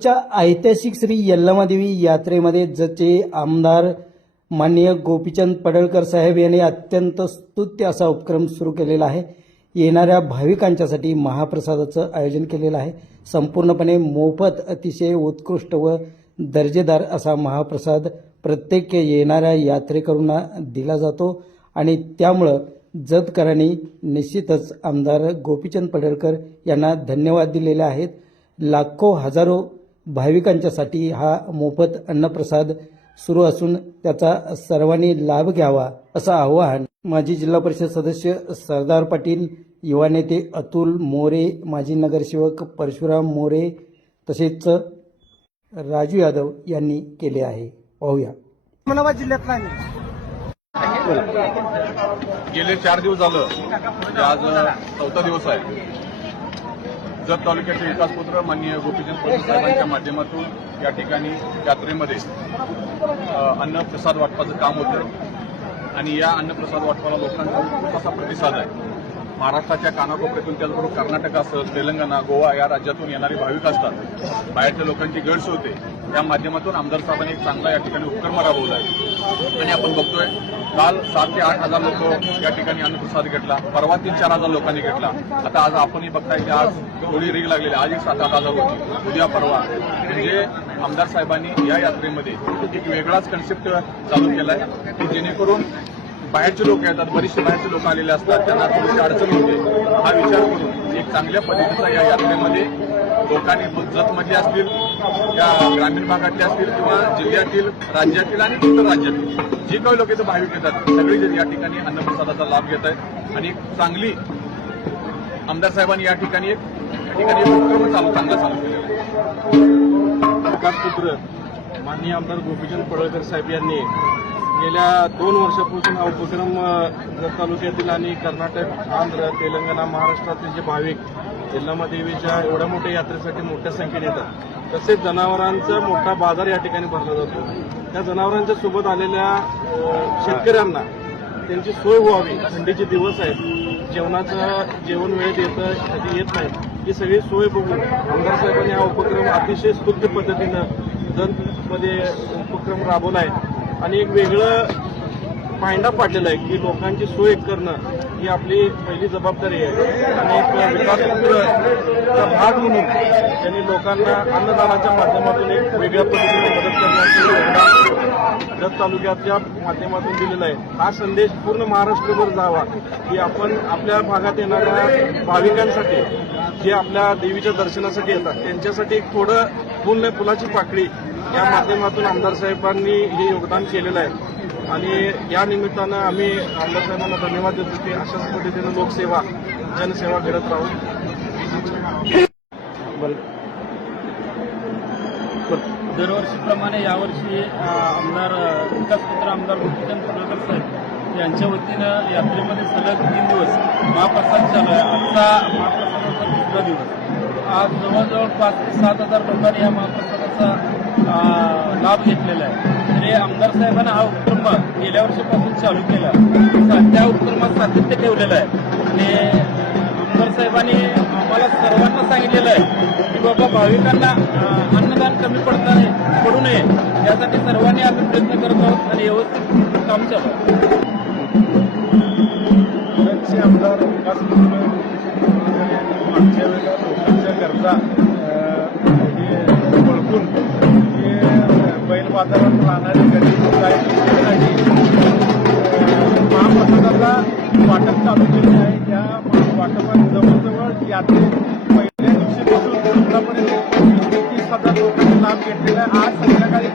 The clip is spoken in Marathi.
जतच्या ऐतिहासिक श्री यल्लमादेवी यात्रेमध्ये जतचे आमदार माननीय गोपीचंद पडळकर साहेब यांनी अत्यंत स्तुत्य असा उपक्रम सुरू केलेला आहे. येणाऱ्या भाविकांच्यासाठी महाप्रसादाचं आयोजन केलेलं आहे. संपूर्णपणे मोफत अतिशय उत्कृष्ट व दर्जेदार असा महाप्रसाद प्रत्येक येणाऱ्या यात्रेकरूंना दिला जातो आणि त्यामुळं जतकरांनी निश्चितच आमदार गोपीचंद पडळकर यांना धन्यवाद दिलेले आहेत. लाखो हजारो भाविकांच्यासाठी हा मोफत अन्नप्रसाद सुरू असून त्याचा सर्वांनी लाभ घ्यावा असं आवाहन माजी जिल्हा परिषद सदस्य सरदार पाटील युवा नेते अतुल मोरे माजी नगरसेवक परशुराम मोरे तसेच राजू यादव यांनी केले आहे. पाहूया. उस्मानाबाद जिल्ह्यातला गेले चार दिवस झालं. आज चौथा दिवस आहे. जत तालुक्याचे विकासपुत्र माननीय गोपीचंद पटेल साहेबांच्या माध्यमातून या ठिकाणी यात्रेमध्ये अन्नप्रसाद अन्न प्रसाद वाटपाचं काम होतं. आणि या अन्नप्रसाद वाटपाला लोकांचा खूप असा प्रतिसाद आहे. महाराष्ट्राच्या कानाकोपऱ्यातून त्याचबरोबर कर्नाटक तेलंगणा गोवा या राज्यातून येणारे भाविक असतात. बाहेरच्या लोकांची गैरसोय होते. त्या माध्यमातून आमदार साहेबांनी एक चांगला या ठिकाणी उपक्रम राबवला आहे. आणि आपण बघतोय काल सात ते आठ हजार लोक या ठिकाणी अन्नप्रसाद घेतला. परवा तीन चार हजार लोकांनी घेतला. आता आज आपणही बघताय की आज थोडी रीग लागलेली आज एक सात आठ हजार होती. उद्या परवा. म्हणजे आमदार साहेबांनी या यात्रेमध्ये एक वेगळाच कन्सेप्ट चालू केलाय की जेणेकरून बाहेरचे लोक येतात बरेचसे बाहेरचे लोक आलेले असतात त्यांना थोडीशी अडचण होते. हा विचार करून एक चांगल्या पद्धतीचा या यात्रेमध्ये लोकांनी जतमधले असतील या ग्रामीण भागातले असतील किंवा जिल्ह्यातील राज्यातील आणि इतर राज्यातील जे काही लोक इथं भाविक येतात सगळेजण या ठिकाणी अन्नप्रसादाचा लाभ घेत आहेत. आणि एक चांगली आमदार साहेबांनी या ठिकाणी एक या ठिकाणी उपक्रम चालू चांगला चालू केलेला आहे. विकासपुत्र माननीय आमदार गोपीचंद पडळकर साहेब यांनी गेल्या दोन वर्षापासून हा उपक्रम जत तालुक्यातील आणि कर्नाटक आंध्र तेलंगणा महाराष्ट्रातील जे भाविक यल्लामा देवीच्या एवढ्या मोठ्या यात्रेसाठी मोठ्या संख्येने येतात. तसेच जनावरांचा मोठा बाजार या ठिकाणी भरला जातो. त्या जनावरांच्या सोबत आलेल्या शेतकऱ्यांना त्यांची सोय व्हावी. थंडीचे दिवस आहेत. जेवणाचं जेवण वेळेत येतं कधी येत नाही ही सगळी सोय बघून आमदार साहेबांनी हा उपक्रम अतिशय स्तुत्य पद्धतीनं जनमध्ये उपक्रम राबवला आहे. आणि एक वेगळं पायंडा पाडलेला आहे की लोकांची सोय करणं ही आपली पहिली जबाबदारी आहे. आणि एक विकासपुत्रचा भाग म्हणून त्यांनी लोकांना अन्नदानाच्या माध्यमातून एक वेगळ्या पद्धतीने मदत करण्याचं जत तालुक्याच्या माध्यमातून दिलेला आहे. हा संदेश पूर्ण महाराष्ट्रभर जावा की आपण आपल्या भागात येणाऱ्या भाविकांसाठी जे आपल्या देवीच्या दर्शनासाठी येतात त्यांच्यासाठी एक थोडं फुल फुलाची पाकळी या माध्यमातून आमदार साहेबांनी हे योगदान केलेलं आहे. आणि या निमित्तानं आम्ही आमदार साहेबांना धन्यवाद देतो की अशाच पद्धतीनं लोकसेवा जनसेवा करत राहू दरवर्षीप्रमाणे यावर्षी आमदार विकासपुत्र आमदार गोपीचंद पडळकर साहेब यांच्या वतीनं यात्रेमध्ये सलग तीन दिवस महाप्रसाद चालू आहे. आजचा महाप्रसादाचा दुसरा दिवस. आज जवळजवळ पाच ते सात हजार लोकांनी या महाप्रसादाचा लाभ घेतलेला आहे. तर हे आमदार साहेबांना हा उपक्रम गेल्या वर्षीपासून चालू केला त्या उपक्रमात सातत्य ठेवलेलं आहे आणि आमदार साहेबांनी आम्हाला सर्वांना सांगितलेलं आहे की बाबा भाविकांना अन्नदान कमी पडता पडू नये यासाठी सर्वांनी आम्ही प्रयत्न करत आहोत आणि व्यवस्थित काम चालू आहे. आमदार विकास आमच्या वेळेला लोकांच्या गरजा बैल बाजारात राहणारे गरीब लोक आहेत त्यांच्यासाठी अ, वाटप चालू केले आहे. त्या वाटपात जवळजवळ यात्रे पहिल्या दिवशीपासून पूर्णपणे तीस हजार लोकांनी लाभ घेतलेला आहे. आज संध्याकाळी